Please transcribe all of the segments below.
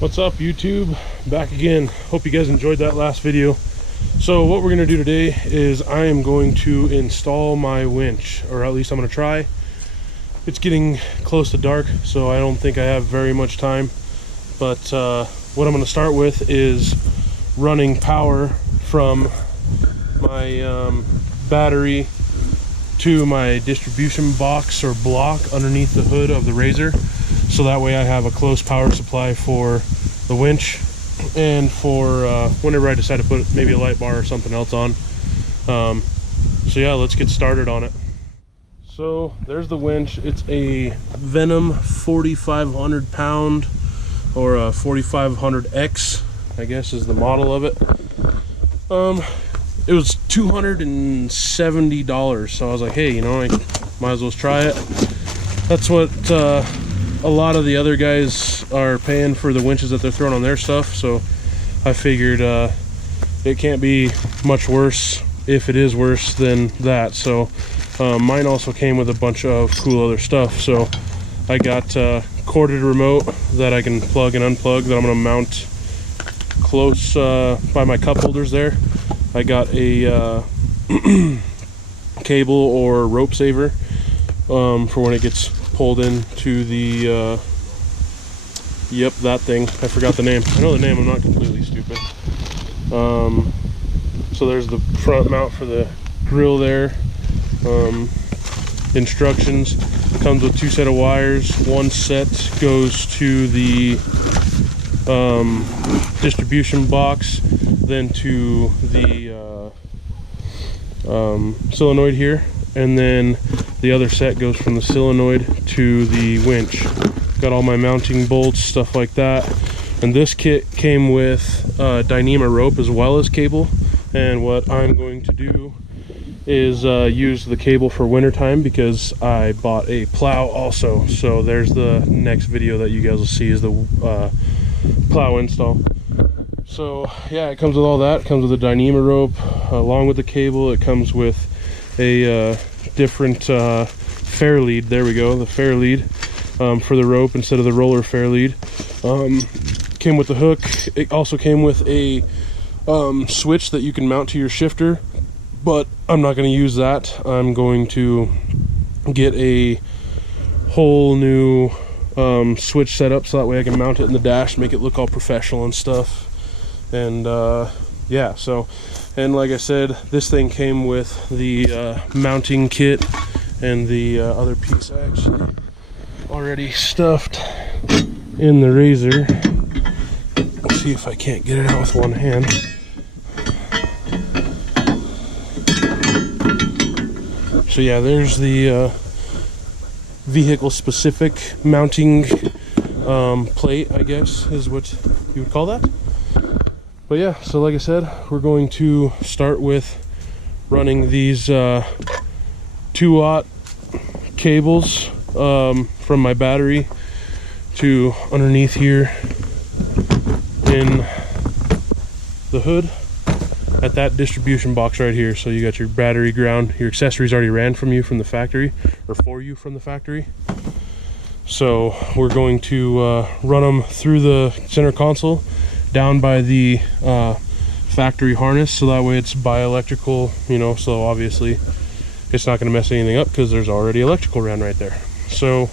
What's up, YouTube? Back again. Hope you guys enjoyed that last video. So what we're going to do today is I am going to install my winch, or at least I'm going to try. It's getting close to dark, so I don't think I have very much time. But what I'm going to start with is running power from my battery to my distribution box or block underneath the hood of the Rzr. So that way I have a close power supply for the winch and for whenever I decide to put maybe a light bar or something else on. So yeah, let's get started on it. So there's the winch. It's a Venom 4,500 pound or a 4,500X, I guess is the model of it. It was $270, so I was like, hey, you know, I might as well try it. That's what a lot of the other guys are paying for the winches that they're throwing on their stuff, so I figured it can't be much worse, if it is worse than that. So mine also came with a bunch of cool other stuff. So I got a corded remote that I can plug and unplug that I'm going to mount close by my cup holders there. I got a cable or rope saver for when it gets pulled into the yep, that thing. I forgot the name. I know the name, I'm not completely stupid. So there's the front mount for the grill there. Instructions: comes with 2 sets of wires. One set goes to the distribution box, then to the solenoid here, and then the other set goes from the solenoid to the winch. Got all my mounting bolts, stuff like that. And this kit came with Dyneema rope as well as cable. And what I'm going to do is use the cable for wintertime, because I bought a plow also. So there's the next video that you guys will see, is the plow install. So yeah, it comes with all that. It comes with a Dyneema rope along with the cable. It comes with a different fair lead. There we go, the fair lead for the rope instead of the roller fair lead. Came with the hook. It also came with a switch that you can mount to your shifter, but I'm not going to use that. I'm going to get a whole new switch set up, so that way I can mount it in the dash, make it look all professional and stuff. And yeah, so, and like I said, this thing came with the mounting kit and the other piece I actually already stuffed in the Rzr. Let's see if I can't get it out with one hand. So yeah, there's the vehicle specific mounting plate, I guess is what you would call that. But yeah, so like I said, we're going to start with running these 2-watt cables from my battery to underneath here in the hood at that distribution box right here. So you got your battery, ground, your accessories already ran from you from the factory, or for you from the factory. So we're going to run them through the center console down by the factory harness, so that way it's bi-electrical, you know, so obviously it's not going to mess anything up because there's already electrical ran right there. So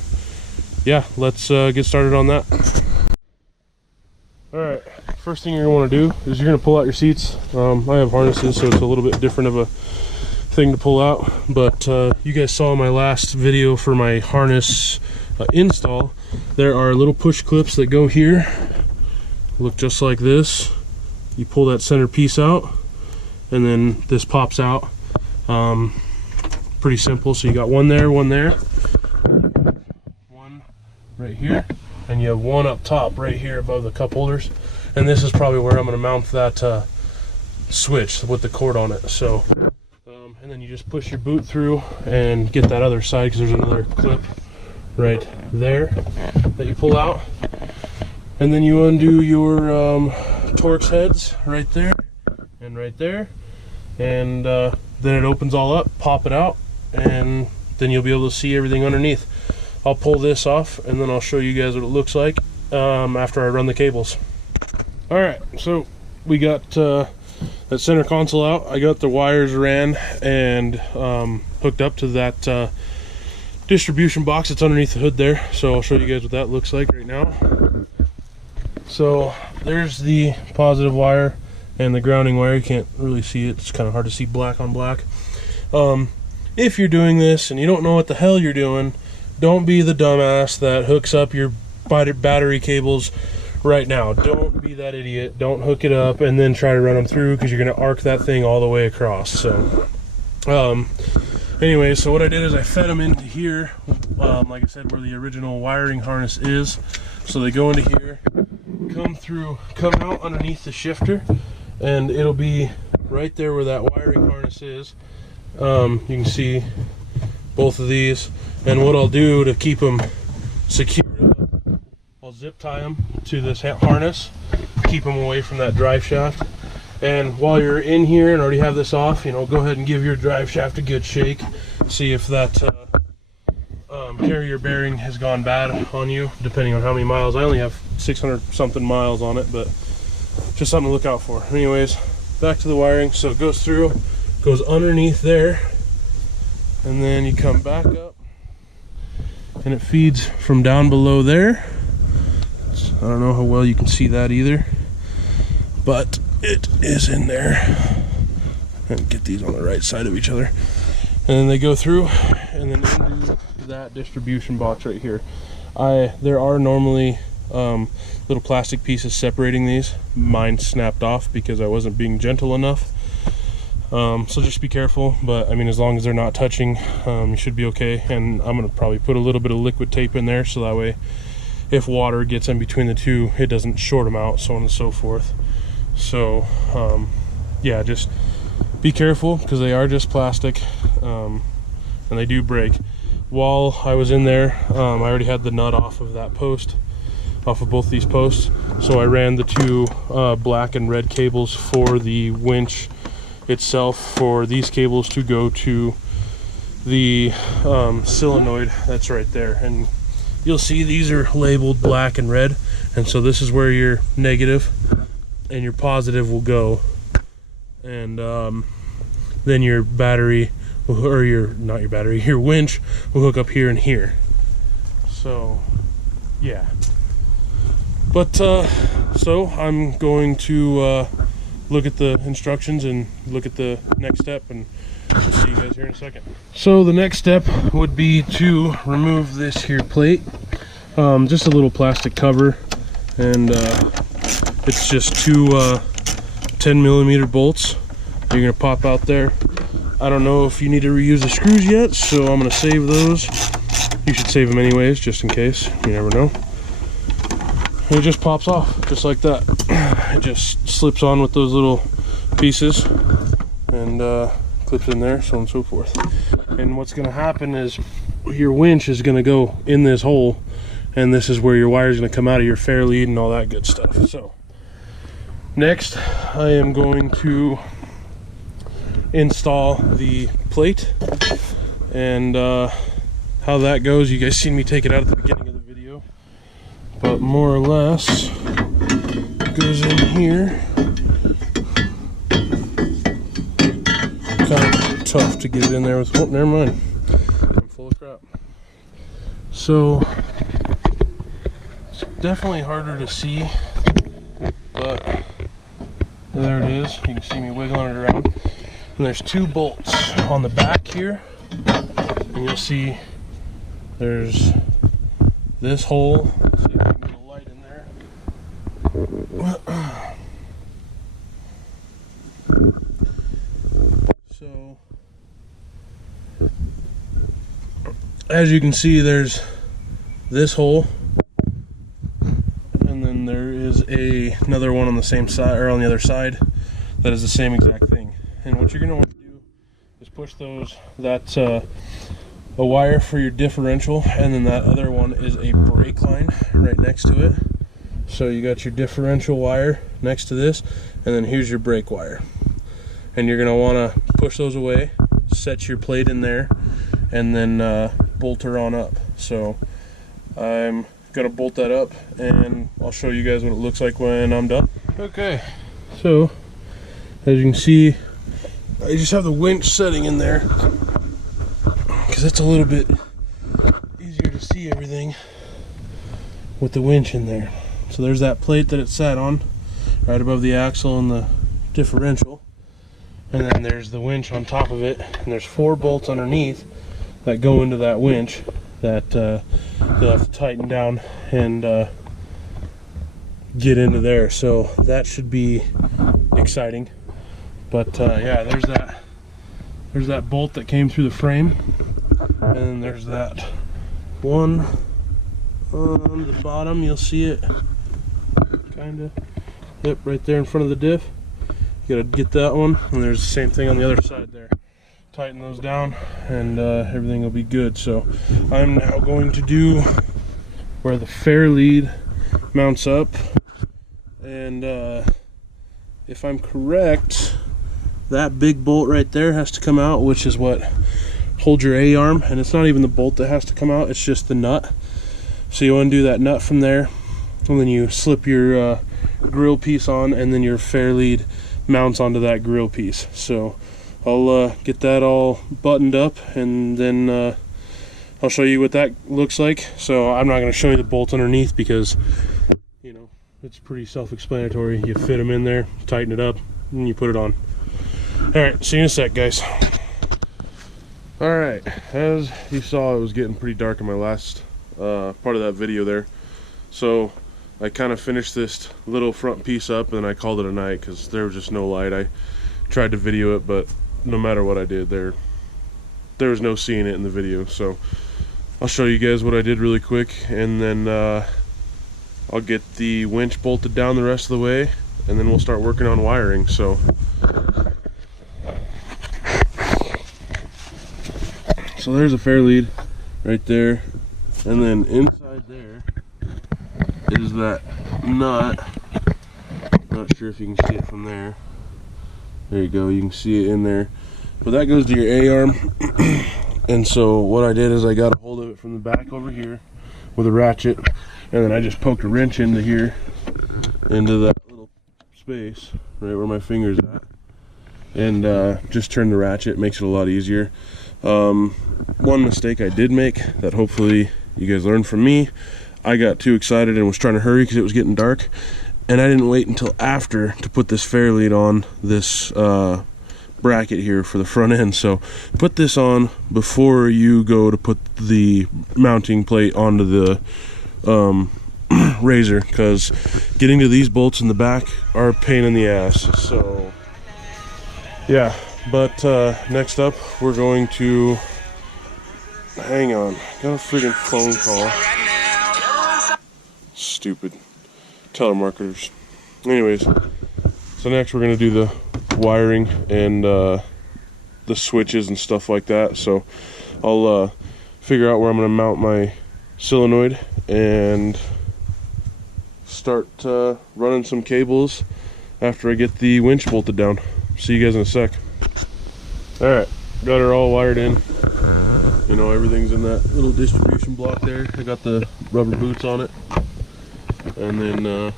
yeah, let's get started on that. Alright, first thing you're going to want to do is you're going to pull out your seats. I have harnesses, so it's a little bit different of a thing to pull out, but you guys saw in my last video for my harness install, there are little push clips that go here, look just like this. You pull that center piece out and then this pops out. Pretty simple. So you got one there, one right here, and you have one up top right here above the cup holders, and this is probably where I'm going to mount that switch with the cord on it. So and then you just push your boot through and get that other side, because there's another clip right there that you pull out, and then you undo your Torx heads right there and right there, and then it opens all up. Pop it out, and then you'll be able to see everything underneath. I'll pull this off and then I'll show you guys what it looks like after I run the cables. All right, so we got that center console out. I got the wires ran and hooked up to that distribution box that's underneath the hood there. So I'll show you guys what that looks like right now. So there's the positive wire and the grounding wire. You can't really see it. It's kind of hard to see black on black. If you're doing this and you don't know what the hell you're doing, don't be the dumbass that hooks up your battery cables right now. Don't be that idiot. Don't hook it up and then try to run them through, because you're going to arc that thing all the way across. So anyway, so what I did is I fed them into here, like I said, where the original wiring harness is. So they go into here, come out underneath the shifter, and it'll be right there where that wiring harness is. You can see both of these, and what I'll do to keep them secured up, I'll zip tie them to this harness, keep them away from that drive shaft. And while you're in here and already have this off, you know, go ahead and give your drive shaft a good shake. See if that carrier bearing has gone bad on you, depending on how many miles. I only have 600 something miles on it, but just something to look out for. Anyways, back to the wiring. So it goes through, goes underneath there, and then you come back up, and it feeds from down below there. I don't know how well you can see that either, but it is in there. And get these on the right side of each other, and then they go through and then into that distribution box right here. There are normally little plastic pieces separating these. Mine snapped off because I wasn't being gentle enough. So just be careful, but I mean, as long as they're not touching, you should be okay. And I'm gonna probably put a little bit of liquid tape in there, so that way if water gets in between the two, it doesn't short them out, so on and so forth. So yeah, just be careful, because they are just plastic, and they do break. While I was in there, I already had the nut off of that post, off of both these posts, so I ran the two black and red cables for the winch itself, for these cables to go to the solenoid that's right there. And you'll see these are labeled black and red, and so this is where your negative and your positive will go, and then your battery, or your winch will hook up here and here. So yeah, but so I'm going to look at the instructions and look at the next step, and we'll see you guys here in a second. So the next step would be to remove this here plate, just a little plastic cover, and it's just two 10mm bolts you're gonna pop out there. I don't know if you need to reuse the screws yet, so I'm gonna save those. You should save them anyways, just in case, you never know. And it just pops off just like that. It just slips on with those little pieces and clips in there, so on and so forth. And what's gonna happen is your winch is gonna go in this hole, and this is where your wire is gonna come out of your fair lead and all that good stuff. So next, I am going to install the plate, and how that goes, you guys seen me take it out at the beginning of the video, but more or less it goes in here. Kind of tough to get it in there with, oh, never mind, I'm full of crap. So it's definitely harder to see, but there it is. You can see me wiggling it around. And there's two bolts on the back here, and you'll see there's this hole. Let's see if I can get a light in there. So as you can see, there's this hole, and then there is another one on the same side, or on the other side, that is the same exact thing. And what you're going to want to do is push that's a wire for your differential, and then that other one is a brake line right next to it. So you got your differential wire next to this, and then here's your brake wire. And you're going to want to push those away, set your plate in there, and then bolt her on up. So I'm gotta bolt that up, and I'll show you guys what it looks like when I'm done. Okay, so as you can see, I just have the winch setting in there because it's a little bit easier to see everything with the winch in there. So there's that plate that it sat on right above the axle and the differential, and then there's the winch on top of it, and there's 4 bolts underneath that go into that winch that you'll have to tighten down and get into there. So that should be exciting. But yeah, there's that bolt that came through the frame, and then there's that one on the bottom. You'll see it kind of, yep, right there in front of the diff. You gotta get that one, and there's the same thing on the other side there. Tighten those down, and everything will be good. So I'm now going to do where the fair lead mounts up, and if I'm correct, that big bolt right there has to come out, which is what holds your A-arm, and it's not even the bolt that has to come out, it's just the nut. So you undo that nut from there, and then you slip your grill piece on, and then your fair lead mounts onto that grill piece. So I'll get that all buttoned up, and then I'll show you what that looks like. So I'm not going to show you the bolts underneath because, you know, it's pretty self-explanatory. You fit them in there, tighten it up, and you put it on. Alright, see you in a sec, guys. Alright, as you saw, it was getting pretty dark in my last part of that video there. So I kind of finished this little front piece up, and then I called it a night because there was just no light. I tried to video it, but no matter what I did, there was no seeing it in the video. So I'll show you guys what I did really quick, and then I'll get the winch bolted down the rest of the way, and then we'll start working on wiring. So there's a fair lead right there, and then inside there is that nut. Not sure if you can see it from there. There you go, you can see it in there. But that goes to your A-arm. And so what I did is I got a hold of it from the back over here with a ratchet, and then I just poked a wrench into here, into that little space right where my finger's at, and just turn the ratchet. It makes it a lot easier. One mistake I did make that hopefully you guys learned from me, I got too excited and was trying to hurry because it was getting dark, and I didn't wait until after to put this fair lead on this bracket here for the front end. So put this on before you go to put the mounting plate onto the Rzr, because getting to these bolts in the back are a pain in the ass. So yeah, but next up we're going to, hang on, got a freaking phone call. Stupid telemarketers. Anyways, so next we're going to do the wiring and the switches and stuff like that. So I'll figure out where I'm going to mount my solenoid and start running some cables after I get the winch bolted down. See you guys in a sec. Alright, got her all wired in. You know, everything's in that little distribution block there. I got the rubber boots on it, and then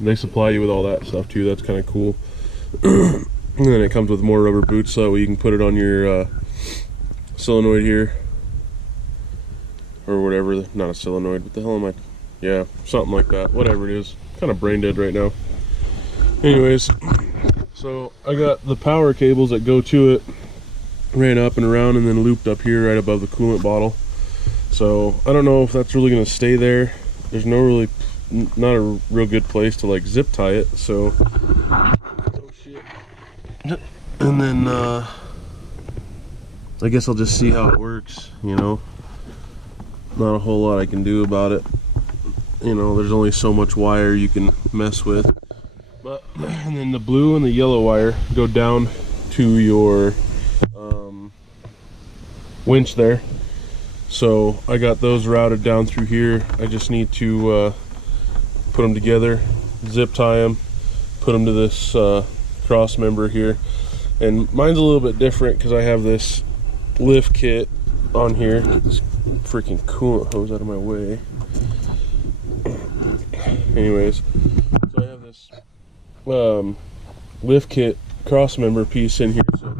they supply you with all that stuff too. That's kind of cool. And then it comes with more rubber boots, so that way you can put it on your solenoid here, or whatever. Not a solenoid, what the hell am I, yeah, something like that, whatever it is. Kind of brain dead right now. Anyways, so I got the power cables that go to it, ran up and around and then looped up here right above the coolant bottle. So I don't know if that's really going to stay there. There's no really, not a real good place to like zip tie it. So, oh shit. And then I guess I'll just see how it works, you know. Not a whole lot I can do about it. You know, there's only so much wire you can mess with. But, and then the blue and the yellow wire go down to your winch there. So I got those routed down through here. I just need to put them together, zip tie them, put them to this cross member here. And mine's a little bit different because I have this lift kit on here. Get this freaking coolant hose out of my way. anyways, so I have this lift kit cross member piece in here, so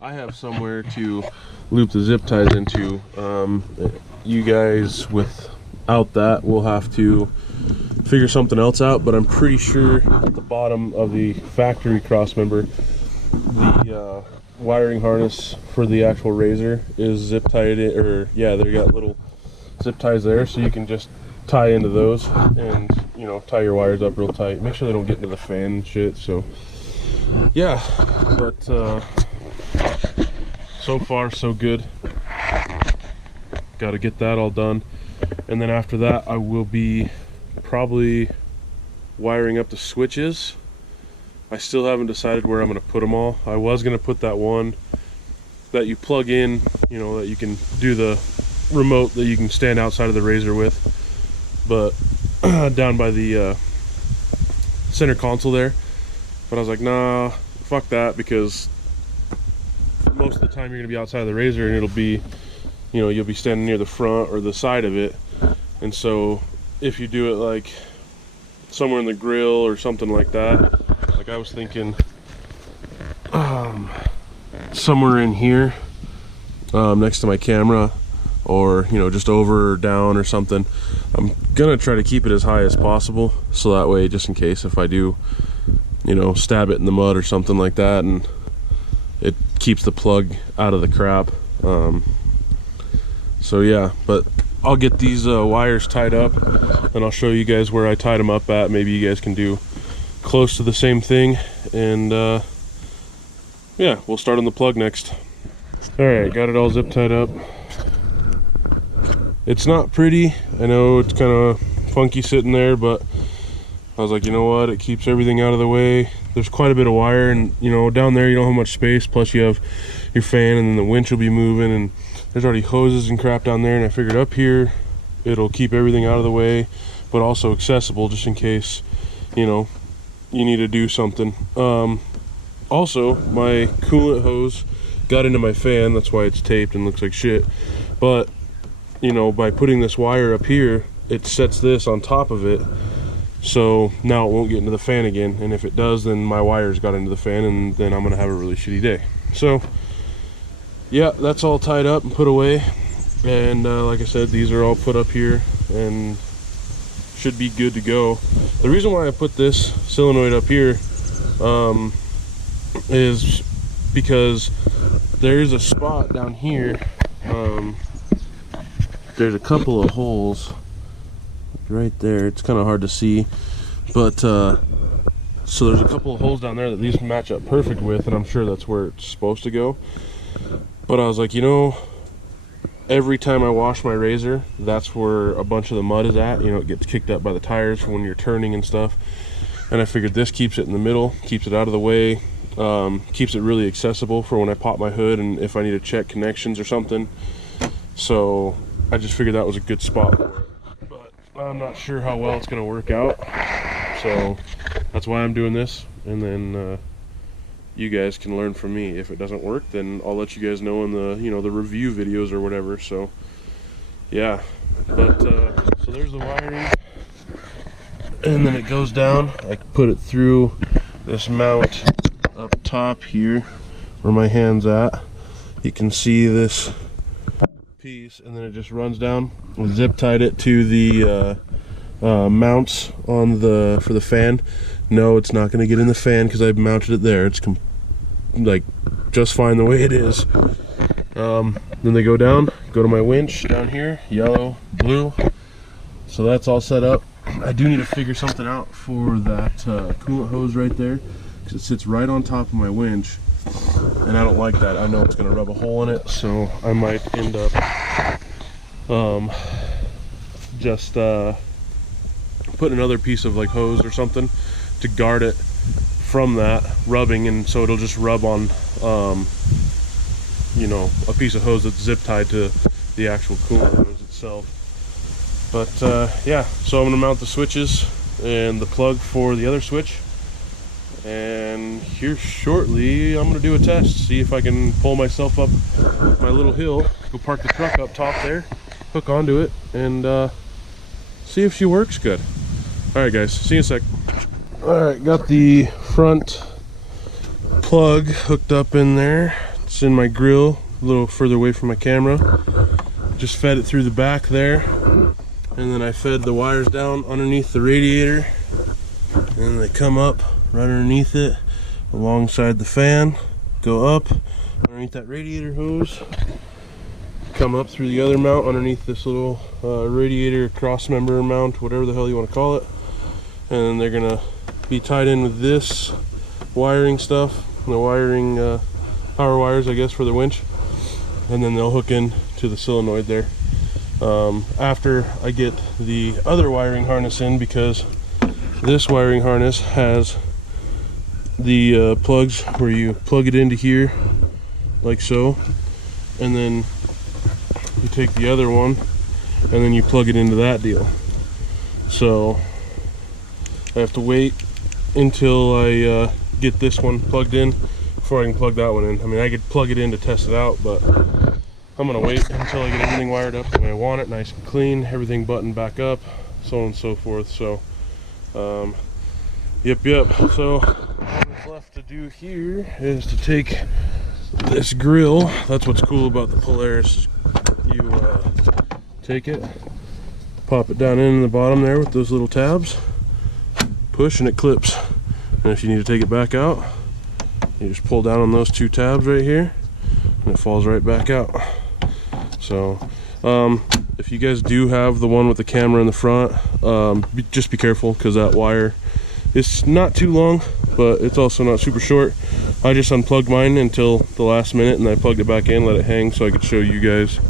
I have somewhere to loop the zip ties into. You guys without that will have to figure something else out, but I'm pretty sure at the bottom of the factory cross member, the wiring harness for the actual Rzr is zip tied in, or yeah, they got little zip ties there, so you can just tie into those and, you know, tie your wires up real tight. Make sure they don't get into the fan and shit. So yeah, but so far so good. Got to get that all done, and then after that I will be probably wiring up the switches. I still haven't decided where I'm going to put them all. I was going to put that one that you plug in, you know, that you can do the remote that you can stand outside of the Rzr with, but down by the center console there. But I was like, nah, fuck that, because most of the time you're going to be outside of the Rzr, and it'll be, you know, you'll be standing near the front or the side of it. And so if you do it like somewhere in the grill or something like that, like I was thinking somewhere in here next to my camera, or, you know, just over or down or something. I'm gonna try to keep it as high as possible, so that way, just in case if I do, you know, stab it in the mud or something like that, and it keeps the plug out of the crap. So yeah, but I'll get these wires tied up, and I'll show you guys where I tied them up at. Maybe you guys can do close to the same thing, and yeah, we'll start on the plug next. Alright, got it all zip tied up. It's not pretty, I know it's kind of funky sitting there, but I was like, you know what, it keeps everything out of the way. There's quite a bit of wire, and, you know, down there you don't have much space, plus you have your fan, and then the winch will be moving, and there's already hoses and crap down there, and I figured up here it'll keep everything out of the way, but also accessible, just in case, you know, you need to do something. Also, my coolant hose got into my fan, that's why it's taped and looks like shit. But, you know, by putting this wire up here, it sets this on top of it, so now it won't get into the fan again, and if it does, then my wires got into the fan, and then I'm gonna have a really shitty day. So yeah, that's all tied up and put away, and like I said, these are all put up here and should be good to go. The reason why I put this solenoid up here is because there's a spot down here. There's a couple of holes right there. It's kind of hard to see, but so there's a couple of holes down there that these match up perfect with, and I'm sure that's where it's supposed to go. But I was like, you know, every time I wash my Rzr, that's where a bunch of the mud is at. You know, it gets kicked up by the tires when you're turning and stuff. And I figured this keeps it in the middle, keeps it out of the way, keeps it really accessible for when I pop my hood and if I need to check connections or something. So I just figured that was a good spot for it. But I'm not sure how well it's going to work out. So that's why I'm doing this. And then you guys can learn from me. If it doesn't work, then I'll let you guys know in the, you know, the review videos or whatever. So yeah, but so there's the wiring, and then it goes down. I put it through this mount up top here where my hand's at. You can see this piece, and then it just runs down. I zip tied it to the mounts on for the fan. No, it's not going to get in the fan because I mounted it there. It's like just fine the way it is. Then they go down, go to my winch down here, yellow, blue. So that's all set up. I do need to figure something out for that coolant hose right there, because it sits right on top of my winch, and I don't like that. I know it's going to rub a hole in it, so I might end up just putting another piece of like hose or something to guard it from that rubbing, and so it'll just rub on you know, a piece of hose that's zip tied to the actual coolant hose itself. But yeah, so I'm gonna mount the switches and the plug for the other switch, and here shortly I'm gonna do a test, see if I can pull myself up my little hill, go park the truck up top there, hook onto it, and see if she works good. Alright guys, see you in a sec. Alright, got the front plug hooked up in there. It's in my grill, a little further away from my camera. Just fed it through the back there. And then I fed the wires down underneath the radiator. And they come up right underneath it, alongside the fan. Go up underneath that radiator hose. Come up through the other mount underneath this little radiator cross member mount, whatever the hell you want to call it. And then they're gonna be tied in with this wiring stuff, the wiring power wires, I guess, for the winch. And then they'll hook in to the solenoid there. After I get the other wiring harness in, because this wiring harness has the plugs where you plug it into here like so, and then you take the other one and then you plug it into that deal. So I have to wait until I get this one plugged in before I can plug that one in. I mean, I could plug it in to test it out, but I'm gonna wait until I get everything wired up the way I want it, nice and clean, everything buttoned back up, so on and so forth. So yep. So all that's left to do here is to take this grill. That's what's cool about the Polaris. You take it, pop it down in the bottom there with those little tabs, push, and it clips. And if you need to take it back out, you just pull down on those two tabs right here and it falls right back out. So if you guys do have the one with the camera in the front, just be careful, because that wire is not too long, but it's also not super short. I just unplugged mine until the last minute and I plugged it back in, let it hang so I could show you guys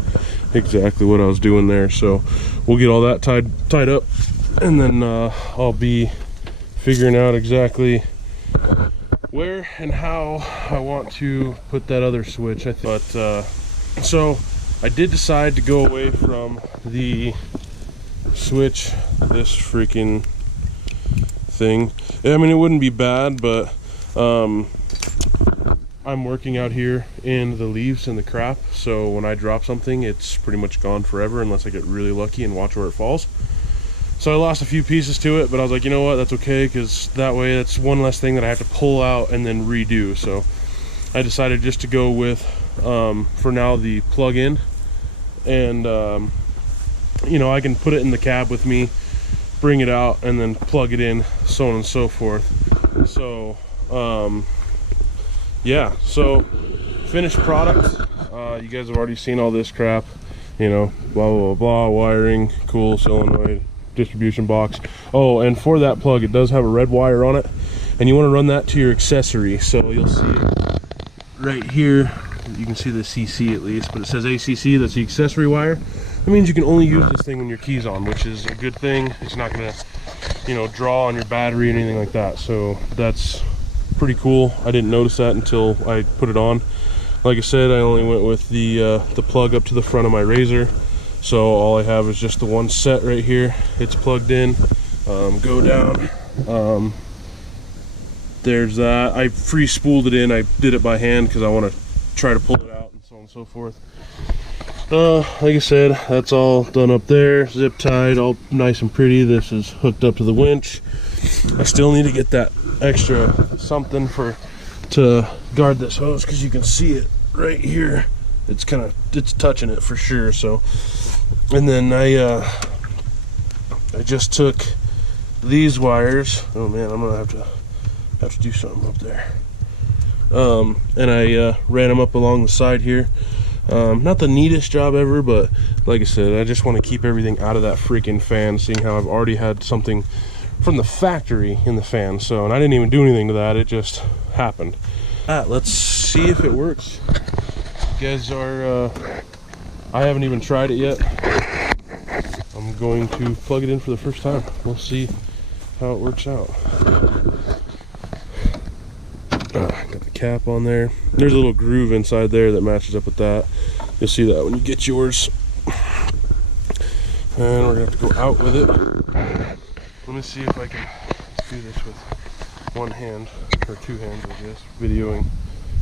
exactly what I was doing there. So we'll get all that tied up, and then I'll be figuring out exactly where and how I want to put that other switch. But so I did decide to go away from the switch, this freaking thing. I mean, it wouldn't be bad, but I'm working out here in the leaves and the crap, so when I drop something, it's pretty much gone forever unless I get really lucky and watch where it falls. So I lost a few pieces to it, but I was like, you know what, that's okay, because that way that's one less thing that I have to pull out and then redo. So I decided just to go with, for now, the plug-in, and you know, I can put it in the cab with me, bring it out, and then plug it in, so on and so forth. So yeah, so finished product. You guys have already seen all this crap, you know, blah blah blah, wiring, cool, solenoid, distribution box. Oh, and for that plug, it does have a red wire on it, and you want to run that to your accessory. So you'll see right here, you can see the CC at least, but it says ACC. That's the accessory wire. That means you can only use this thing when your key's on, which is a good thing. It's not gonna, you know, draw on your battery or anything like that. So that's pretty cool. I didn't notice that until I put it on. Like I said, I only went with the plug up to the front of my Rzr. So all I have is just the one set right here. It's plugged in. Go down. There's that. I free spooled it in. I did it by hand because I want to try to pull it out and so on and so forth. Like I said, that's all done up there, zip tied, all nice and pretty. This is hooked up to the winch. I still need to get that extra something to guard this hose, because you can see it right here. It's touching it for sure. So, and then I just took these wires. Oh man, I'm gonna have to do something up there. And I ran them up along the side here. Not the neatest job ever, but like I said, I just want to keep everything out of that freaking fan, seeing how I've already had something from the factory in the fan. So, and I didn't even do anything to that, it just happened. Let's see if it works. You guys are, I haven't even tried it yet. I'm going to plug it in for the first time. We'll see how it works out. Got the cap on there. There's a little groove inside there that matches up with that. You'll see that when you get yours. And we're gonna have to go out with it. Let me see if I can do this with one hand, or two hands, I guess. Videoing,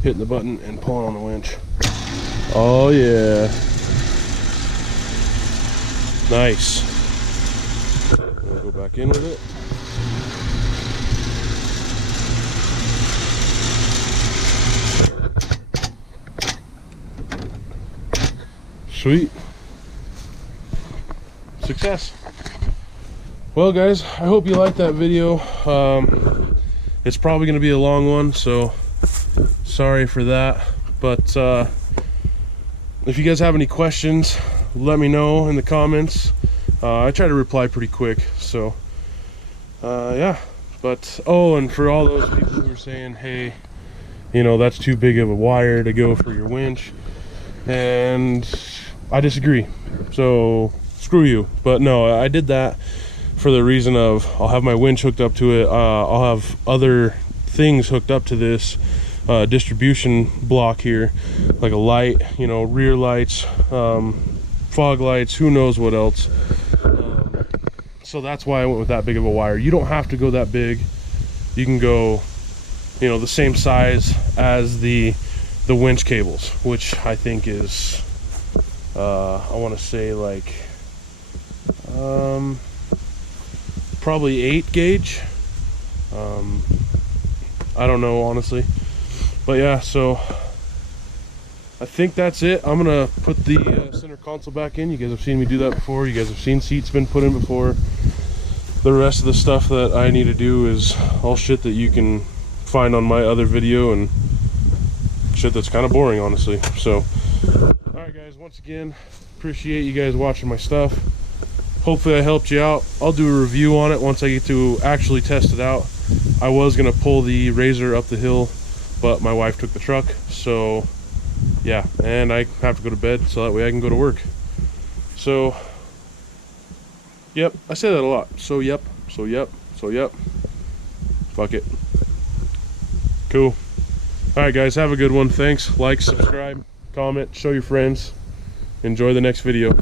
hitting the button and pulling on the winch. Oh yeah. Nice. We'll go back in with it. Sweet. Success. Well guys, I hope you liked that video. It's probably going to be a long one, so sorry for that. But if you guys have any questions, let me know in the comments. I try to reply pretty quick, so yeah. But oh, and for all those people who are saying, hey, you know, that's too big of a wire to go for your winch, and I disagree, so screw you. But no, I did that for the reason of I'll have my winch hooked up to it. I'll have other things hooked up to this distribution block here, like a light, you know, rear lights, fog lights, who knows what else. So that's why I went with that big of a wire. You don't have to go that big. You can go, you know, the same size as the winch cables, which I think is I want to say like probably 8 gauge. I don't know honestly, but yeah, so I think that's it. I'm gonna put the center console back in. You guys have seen me do that before. You guys have seen seats been put in before. The rest of the stuff that I need to do is all shit that you can find on my other video and shit that's kind of boring, honestly. So alright guys, once again, appreciate you guys watching my stuff. Hopefully I helped you out. I'll do a review on it once I get to actually test it out. I was gonna pull the Rzr up the hill, but my wife took the truck, so yeah, and I have to go to bed so that way I can go to work. So yep, I say that a lot. So yep, so yep, so yep. Fuck it. Cool. Alright guys, have a good one. Thanks. Like, subscribe, comment, show your friends. Enjoy the next video.